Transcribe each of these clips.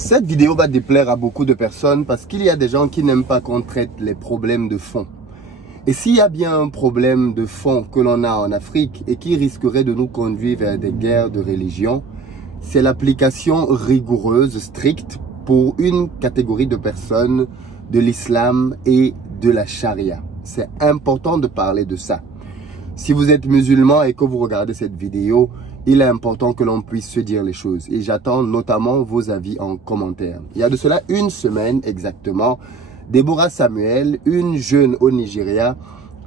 Cette vidéo va déplaire à beaucoup de personnes parce qu'il y a des gens qui n'aiment pas qu'on traite les problèmes de fond. Et s'il y a bien un problème de fond que l'on a en Afrique et qui risquerait de nous conduire vers des guerres de religion, c'est l'application rigoureuse, stricte, pour une catégorie de personnes de l'islam et de la charia. C'est important de parler de ça. Si vous êtes musulman et que vous regardez cette vidéo, il est important que l'on puisse se dire les choses. Et j'attends notamment vos avis en commentaire. Il y a de cela une semaine exactement, Deborah Samuel, une jeune au Nigeria,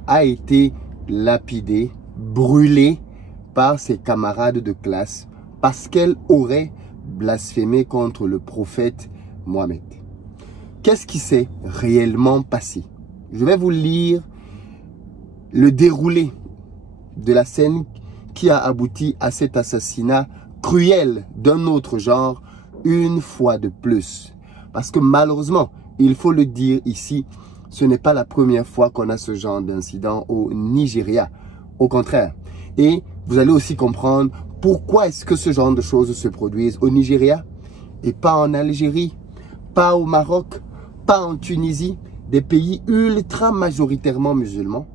a été lapidée, brûlée par ses camarades de classe parce qu'elle aurait blasphémé contre le prophète Mohammed. Qu'est-ce qui s'est réellement passé? Je vais vous lire le déroulé de la scène qui a abouti à cet assassinat cruel d'un autre genre une fois de plus. Parce que malheureusement, il faut le dire ici, ce n'est pas la première fois qu'on a ce genre d'incident au Nigeria. Au contraire. Et vous allez aussi comprendre pourquoi est-ce que ce genre de choses se produisent au Nigeria et pas en Algérie, pas au Maroc, pas en Tunisie, des pays ultra majoritairement musulmans,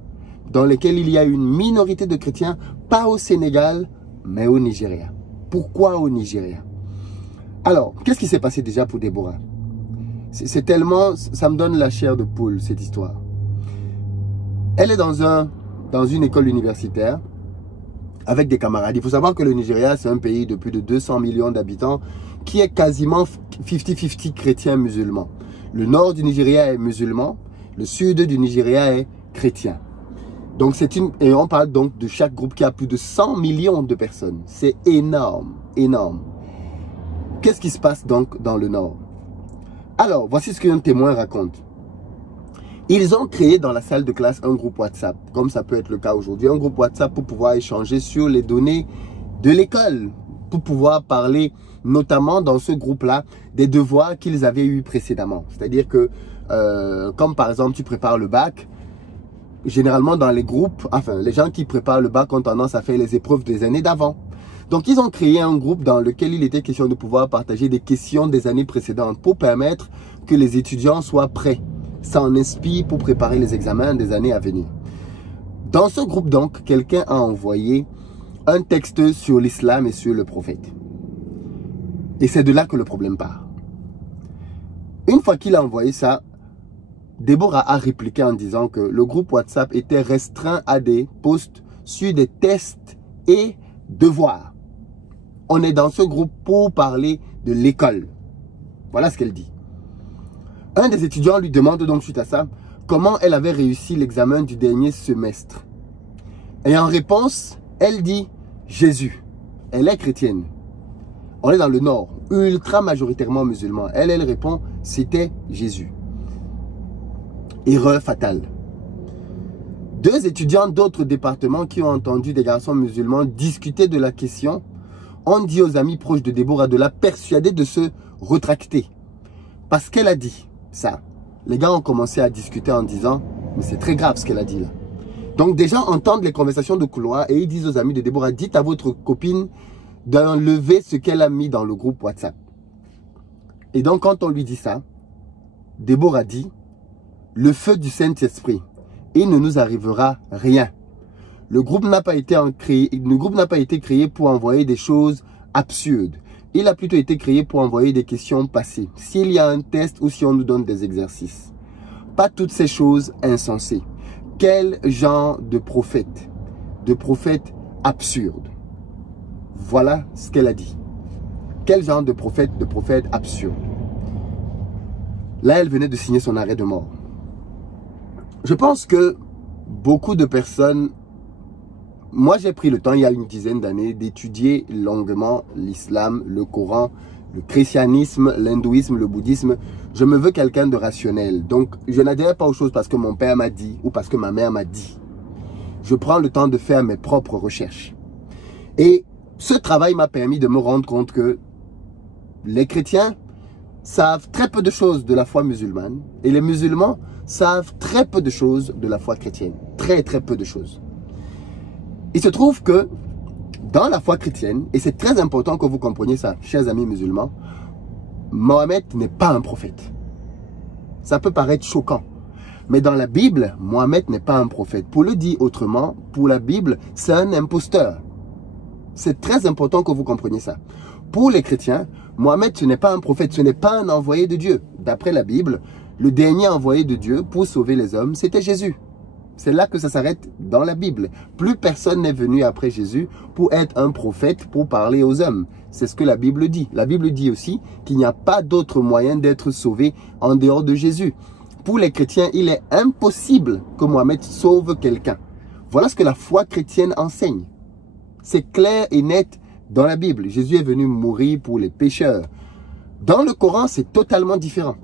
dans lesquels il y a une minorité de chrétiens, pas au Sénégal, mais au Nigeria. Pourquoi au Nigeria? Alors, qu'est-ce qui s'est passé déjà pour Deborah? C'est tellement, ça me donne la chair de poule, cette histoire. Elle est dans une école universitaire, avec des camarades. Il faut savoir que le Nigeria, c'est un pays de plus de 200 millions d'habitants, qui est quasiment 50-50 chrétiens musulmans. Le nord du Nigeria est musulman, le sud du Nigeria est chrétien. Donc et on parle donc de chaque groupe qui a plus de 100 millions de personnes. C'est énorme, énorme. Qu'est-ce qui se passe donc dans le nord? Alors, voici ce qu'un témoin raconte. Ils ont créé dans la salle de classe un groupe WhatsApp, comme ça peut être le cas aujourd'hui, un groupe WhatsApp pour pouvoir échanger sur les données de l'école, pour pouvoir parler notamment dans ce groupe-là des devoirs qu'ils avaient eu précédemment. C'est-à-dire que, comme par exemple tu prépares le bac, généralement dans les groupes, enfin les gens qui préparent le bac ont tendance à faire les épreuves des années d'avant. Donc ils ont créé un groupe dans lequel il était question de pouvoir partager des questions des années précédentes pour permettre que les étudiants soient prêts, s'en inspirent pour préparer les examens des années à venir. Dans ce groupe donc, quelqu'un a envoyé un texte sur l'islam et sur le prophète. Et c'est de là que le problème part. Une fois qu'il a envoyé ça, Deborah a répliqué en disant que le groupe WhatsApp était restreint à des posts sur des tests et devoirs. On est dans ce groupe pour parler de l'école. Voilà ce qu'elle dit. Un des étudiants lui demande donc suite à ça comment elle avait réussi l'examen du dernier semestre. Et en réponse, elle dit Jésus. Elle est chrétienne. On est dans le nord, ultra majoritairement musulman. Elle répond c'était Jésus. Erreur fatale. Deux étudiants d'autres départements qui ont entendu des garçons musulmans discuter de la question ont dit aux amis proches de Deborah de la persuader de se retracter. Parce qu'elle a dit ça. Les gars ont commencé à discuter en disant mais c'est très grave ce qu'elle a dit là. Donc des gens entendent les conversations de couloir et ils disent aux amis de Deborah dites à votre copine d'enlever ce qu'elle a mis dans le groupe WhatsApp. Et donc quand on lui dit ça, Deborah dit le feu du Saint-Esprit, il ne nous arrivera rien. Le groupe n'a pas été créé pour envoyer des choses absurdes. Il a plutôt été créé pour envoyer des questions passées. S'il y a un test ou si on nous donne des exercices. Pas toutes ces choses insensées. Quel genre de prophète? De prophète absurde. Voilà ce qu'elle a dit. Quel genre de prophète absurde? Là, elle venait de signer son arrêt de mort. Je pense que beaucoup de personnes, moi j'ai pris le temps il y a une dizaine d'années d'étudier longuement l'islam, le Coran, le christianisme, l'hindouisme, le bouddhisme. Je me veux quelqu'un de rationnel. Donc je n'adhère pas aux choses parce que mon père m'a dit ou parce que ma mère m'a dit. Je prends le temps de faire mes propres recherches. Et ce travail m'a permis de me rendre compte que les chrétiens savent très peu de choses de la foi musulmane et les musulmans savent très peu de choses de la foi chrétienne. Très peu de choses. Il se trouve que dans la foi chrétienne, et c'est très important que vous compreniez ça, chers amis musulmans, Mohamed n'est pas un prophète. Ça peut paraître choquant. Mais dans la Bible, Mohamed n'est pas un prophète. Pour le dire autrement, pour la Bible, c'est un imposteur. C'est très important que vous compreniez ça. Pour les chrétiens, Mohamed, ce n'est pas un prophète, ce n'est pas un envoyé de Dieu. D'après la Bible, le dernier envoyé de Dieu pour sauver les hommes, c'était Jésus. C'est là que ça s'arrête dans la Bible. Plus personne n'est venu après Jésus pour être un prophète, pour parler aux hommes. C'est ce que la Bible dit. La Bible dit aussi qu'il n'y a pas d'autre moyen d'être sauvé en dehors de Jésus. Pour les chrétiens, il est impossible que Mohamed sauve quelqu'un. Voilà ce que la foi chrétienne enseigne. C'est clair et net dans la Bible. Jésus est venu mourir pour les pécheurs. Dans le Coran, c'est totalement différent.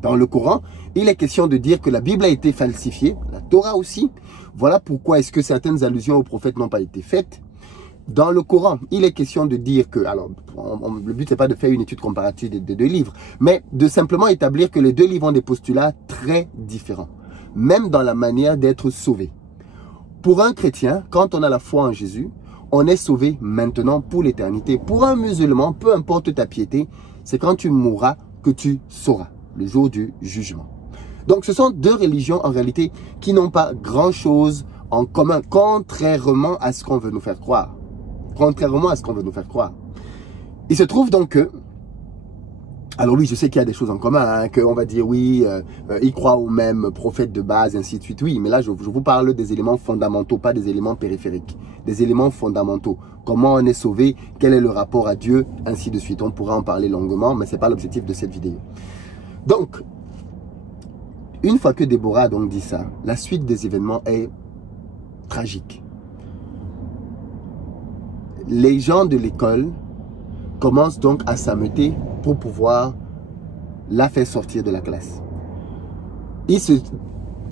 Dans le Coran, il est question de dire que la Bible a été falsifiée, la Torah aussi. Voilà pourquoi est-ce que certaines allusions aux prophètes n'ont pas été faites. Dans le Coran, il est question de dire que, alors, le but n'est pas de faire une étude comparative des deux livres, mais de simplement établir que les deux livres ont des postulats très différents, même dans la manière d'être sauvé. Pour un chrétien, quand on a la foi en Jésus, on est sauvé maintenant pour l'éternité. Pour un musulman, peu importe ta piété, c'est quand tu mourras que tu sauras, le jour du jugement. Donc ce sont deux religions en réalité qui n'ont pas grand-chose en commun, contrairement à ce qu'on veut nous faire croire. Contrairement à ce qu'on veut nous faire croire. Il se trouve donc que, alors oui, je sais qu'il y a des choses en commun, hein, qu'on va dire oui, ils croient au même prophète de base, ainsi de suite. Oui, mais là je vous parle des éléments fondamentaux, pas des éléments périphériques. Des éléments fondamentaux. Comment on est sauvé, quel est le rapport à Dieu, ainsi de suite. On pourra en parler longuement, mais ce n'est pas l'objectif de cette vidéo. Donc, une fois que Déborah a donc dit ça, la suite des événements est tragique. Les gens de l'école commencent donc à s'ameuter pour pouvoir la faire sortir de la classe.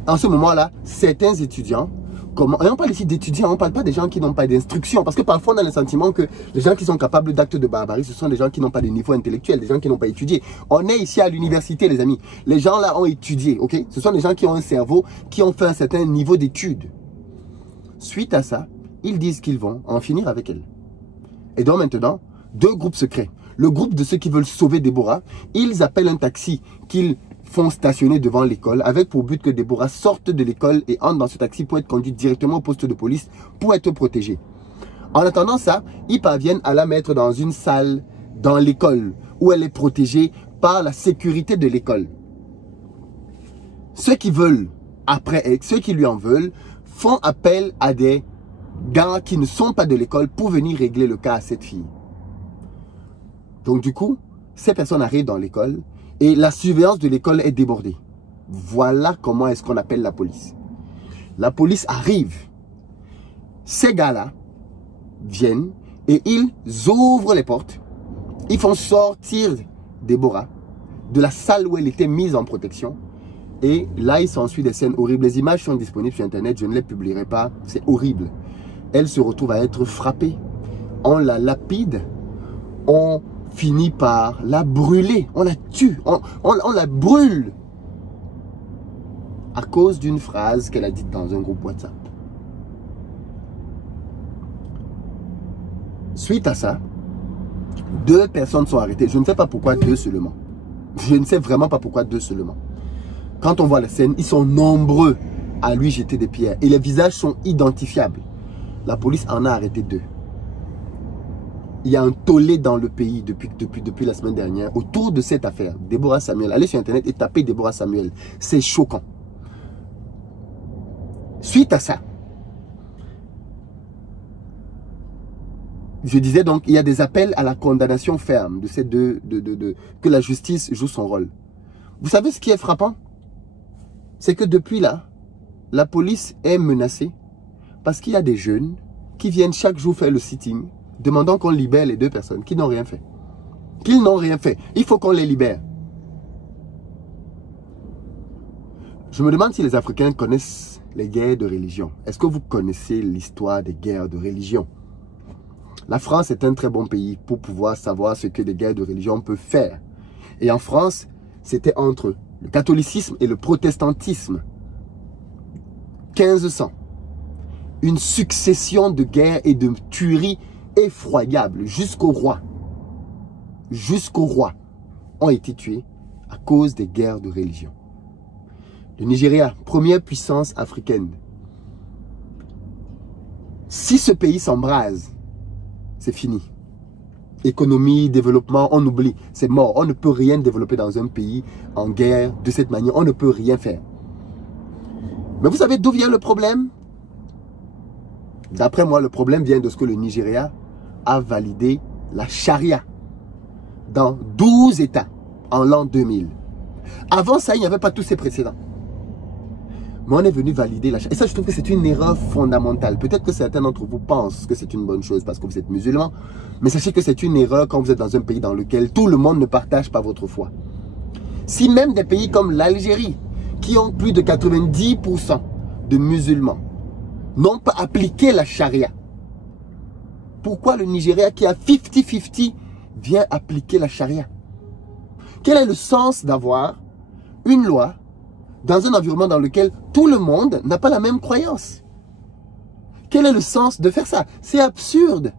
En ce moment-là, certains étudiants, et on parle ici d'étudiants, on ne parle pas des gens qui n'ont pas d'instruction, parce que parfois on a le sentiment que les gens qui sont capables d'actes de barbarie, ce sont des gens qui n'ont pas de niveau intellectuel, des gens qui n'ont pas étudié. On est ici à l'université, les amis. Les gens là ont étudié, ok? Ce sont des gens qui ont un cerveau, qui ont fait un certain niveau d'études. Suite à ça, ils disent qu'ils vont en finir avec elle. Et donc maintenant, deux groupes se créent. Le groupe de ceux qui veulent sauver Déborah, ils appellent un taxi qu'ils font stationner devant l'école avec pour but que Déborah sorte de l'école et entre dans ce taxi pour être conduite directement au poste de police pour être protégée. En attendant ça, ils parviennent à la mettre dans une salle dans l'école où elle est protégée par la sécurité de l'école. Ceux qui veulent, après, ceux qui lui en veulent, font appel à des gars qui ne sont pas de l'école pour venir régler le cas à cette fille. Donc du coup, ces personnes arrivent dans l'école et la surveillance de l'école est débordée. Voilà comment est-ce qu'on appelle la police. La police arrive. Ces gars-là viennent et ils ouvrent les portes. Ils font sortir Déborah de la salle où elle était mise en protection. Et là, il s'ensuit des scènes horribles. Les images sont disponibles sur Internet. Je ne les publierai pas. C'est horrible. Elle se retrouve à être frappée. On la lapide. On finit par la brûler. On la tue. On la brûle. À cause d'une phrase qu'elle a dite dans un groupe WhatsApp. Suite à ça, 2 personnes sont arrêtées. Je ne sais pas pourquoi 2 seulement. Je ne sais vraiment pas pourquoi 2 seulement. Quand on voit la scène, ils sont nombreux à lui jeter des pierres. Et les visages sont identifiables. La police en a arrêté 2. Il y a un tollé dans le pays depuis la semaine dernière autour de cette affaire. Déborah Samuel. Allez sur Internet et tapez Déborah Samuel. C'est choquant. Suite à ça, je disais donc, il y a des appels à la condamnation ferme de ces que la justice joue son rôle. Vous savez ce qui est frappant? C'est que depuis là, la police est menacée parce qu'il y a des jeunes qui viennent chaque jour faire le sitting demandant qu'on libère les 2 personnes qui n'ont rien fait. Qu'ils n'ont rien fait. Il faut qu'on les libère. Je me demande si les Africains connaissent les guerres de religion. Est-ce que vous connaissez l'histoire des guerres de religion? La France est un très bon pays pour pouvoir savoir ce que des guerres de religion peuvent faire. Et en France, c'était entre le catholicisme et le protestantisme. 1500. Une succession de guerres et de tueries effroyables jusqu'au roi. jusqu'au roi, ont été tués à cause des guerres de religion. Le Nigeria, première puissance africaine. Si ce pays s'embrase, c'est fini. Économie, développement, on oublie. C'est mort. On ne peut rien développer dans un pays en guerre de cette manière. On ne peut rien faire. Mais vous savez d'où vient le problème? D'après moi, le problème vient de ce que le Nigeria a validé la charia dans 12 États en l'an 2000. Avant ça, il n'y avait pas tous ces précédents. Mais on est venu valider la charia. Et ça, je trouve que c'est une erreur fondamentale. Peut-être que certains d'entre vous pensent que c'est une bonne chose parce que vous êtes musulmans. Mais sachez que c'est une erreur quand vous êtes dans un pays dans lequel tout le monde ne partage pas votre foi. Si même des pays comme l'Algérie, qui ont plus de 90% de musulmans, n'ont pas appliqué la charia, pourquoi le Nigeria qui a 50-50 vient appliquer la charia? Quel est le sens d'avoir une loi dans un environnement dans lequel tout le monde n'a pas la même croyance? Quel est le sens de faire ça? C'est absurde.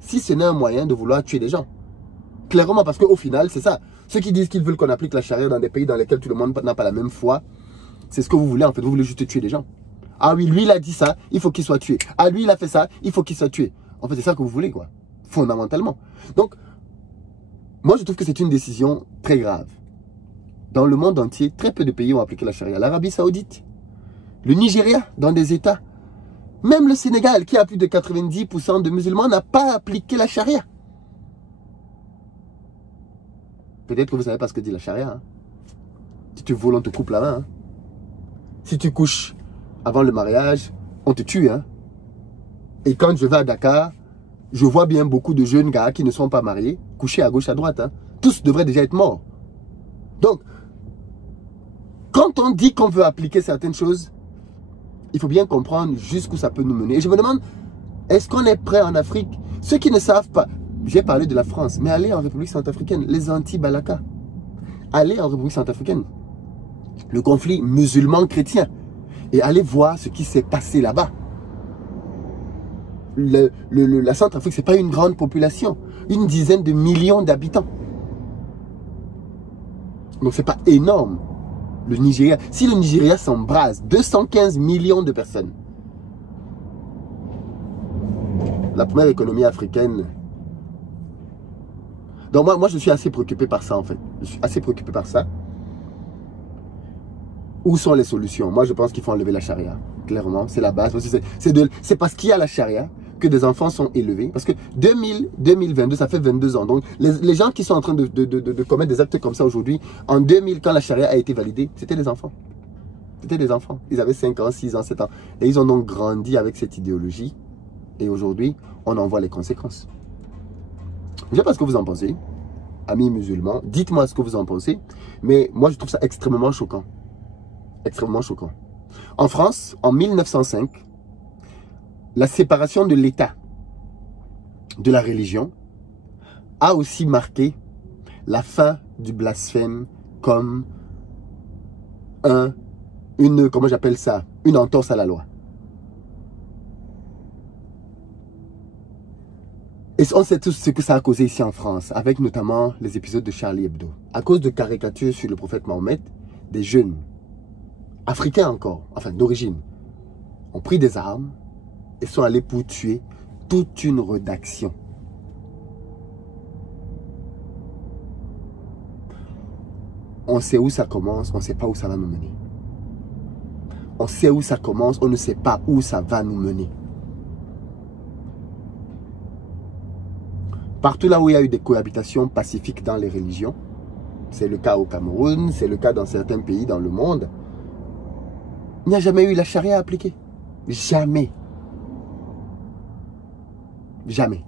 Si ce n'est un moyen de vouloir tuer des gens. Clairement, parce qu'au final, c'est ça. Ceux qui disent qu'ils veulent qu'on applique la charia dans des pays dans lesquels tout le monde n'a pas la même foi, c'est ce que vous voulez en fait. Vous voulez juste tuer des gens. Ah oui, lui il a dit ça, il faut qu'il soit tué. Ah lui il a fait ça, il faut qu'il soit tué. En fait, c'est ça que vous voulez, quoi. Fondamentalement. Donc, moi je trouve que c'est une décision très grave. Dans le monde entier, très peu de pays ont appliqué la charia. L'Arabie Saoudite, le Nigeria, dans des États. Même le Sénégal, qui a plus de 90% de musulmans, n'a pas appliqué la charia. Peut-être que vous ne savez pas ce que dit la charia. Hein. Si tu voles, on te coupe la main. Hein. Si tu couches avant le mariage, on te tue. Hein. Et quand je vais à Dakar, je vois bien beaucoup de jeunes gars qui ne sont pas mariés, couchés à gauche, à droite. Hein. Tous devraient déjà être morts. Donc, quand on dit qu'on veut appliquer certaines choses, il faut bien comprendre jusqu'où ça peut nous mener. Et je me demande, est-ce qu'on est prêt en Afrique? Ceux qui ne savent pas, j'ai parlé de la France, mais allez en République centrafricaine, les anti-Balaka. Allez en République centrafricaine. Le conflit musulman-chrétien. Et allez voir ce qui s'est passé là-bas. La Centrafrique, ce n'est pas une grande population. Une dizaine de millions d'habitants. Donc, ce n'est pas énorme. Le Nigeria, si le Nigeria s'embrase, 215 millions de personnes. La première économie africaine. Donc moi je suis assez préoccupé par ça en fait. Je suis assez préoccupé par ça. Où sont les solutions? Moi je pense qu'il faut enlever la charia. Clairement, c'est la base. C'est parce qu'il y a la charia que des enfants sont élevés. Parce que 2022, ça fait 22 ans. Donc, les gens qui sont en train de commettre des actes comme ça aujourd'hui, en 2000, quand la charia a été validée, c'était des enfants. C'était des enfants. Ils avaient 5 ans, 6 ans, 7 ans. Et ils ont donc grandi avec cette idéologie. Et aujourd'hui, on en voit les conséquences. Je ne sais pas ce que vous en pensez, amis musulmans. Dites-moi ce que vous en pensez. Mais moi, je trouve ça extrêmement choquant. Extrêmement choquant. En France, en 1905, la séparation de l'État de la religion a aussi marqué la fin du blasphème comme comment j'appelle ça, une entorse à la loi. Et on sait tous ce que ça a causé ici en France, avec notamment les épisodes de Charlie Hebdo. À cause de caricatures sur le prophète Mahomet, des jeunes, africains encore, enfin d'origine, ont pris des armes et sont allés pour tuer toute une rédaction. On sait où ça commence, on ne sait pas où ça va nous mener. On sait où ça commence, on ne sait pas où ça va nous mener. Partout là où il y a eu des cohabitations pacifiques dans les religions, c'est le cas au Cameroun, c'est le cas dans certains pays dans le monde, il n'y a jamais eu la charia appliquée. Jamais. Jamais.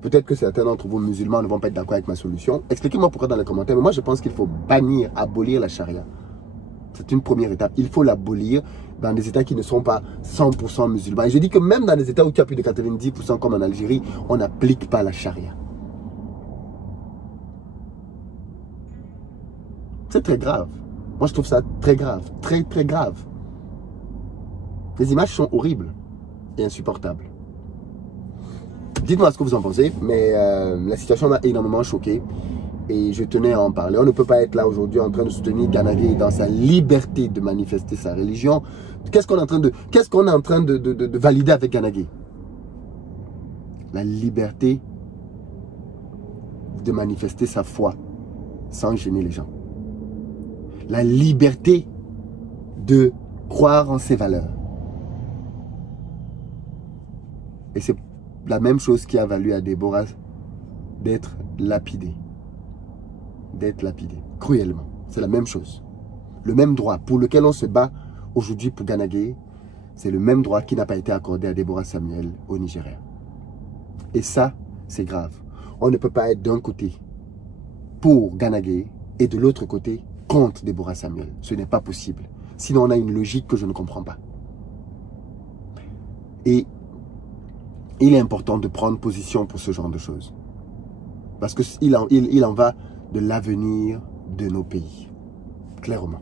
Peut-être que certains d'entre vous musulmans ne vont pas être d'accord avec ma solution. Expliquez-moi pourquoi dans les commentaires. Mais moi, je pense qu'il faut bannir, abolir la charia. C'est une première étape. Il faut l'abolir dans des États qui ne sont pas 100% musulmans. Et je dis que même dans des États où tu as plus de 90% comme en Algérie, on n'applique pas la charia. C'est très grave. Moi, je trouve ça très grave. Très, très grave. Les images sont horribles et insupportables. Dites-moi ce que vous en pensez, mais la situation m'a énormément choqué et je tenais à en parler. On ne peut pas être là aujourd'hui en train de soutenir Ganagé dans sa liberté de manifester sa religion. Qu'est-ce qu'on est en train de valider avec Ganagé? La liberté de manifester sa foi sans gêner les gens. La liberté de croire en ses valeurs. Et c'est la même chose qui a valu à Déborah d'être lapidée. D'être lapidée, cruellement. C'est la même chose. Le même droit pour lequel on se bat aujourd'hui pour Ganagé, c'est le même droit qui n'a pas été accordé à Deborah Samuel au Nigeria. Et ça, c'est grave. On ne peut pas être d'un côté pour Ganagé et de l'autre côté contre Deborah Samuel. Ce n'est pas possible. Sinon, on a une logique que je ne comprends pas. Et il est important de prendre position pour ce genre de choses. Parce qu'il en va de l'avenir de nos pays. Clairement.